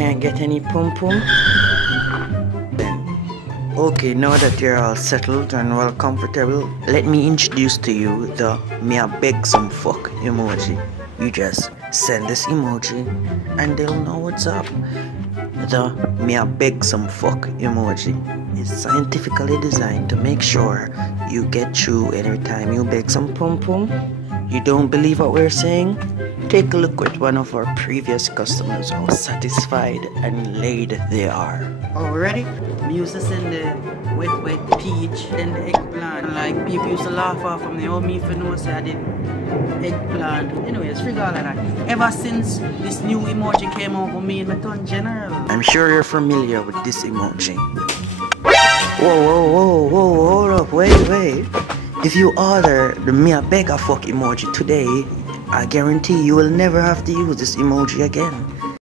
can't get any pum pum? Okay, now that you're all settled and well comfortable, let me introduce to you the me a beg some fuck emoji. You just send this emoji and they'll know what's up. The me a beg some fuck emoji is scientifically designed to make sure you get through every time you beg some pum pum. You don't believe what we're saying? Take a look at one of our previous customers, how satisfied and laid they are. Already? We used to send the wet peach, then the eggplant. Like people used to laugh off from the old me for no say I did eggplant. Anyways, figure all of that. Ever since this new emoji came out with me in my tongue general. I'm sure you're familiar with this emoji. Whoa, hold up, wait. If you order the me a beg a fuck emoji today, I guarantee you will never have to use this emoji again.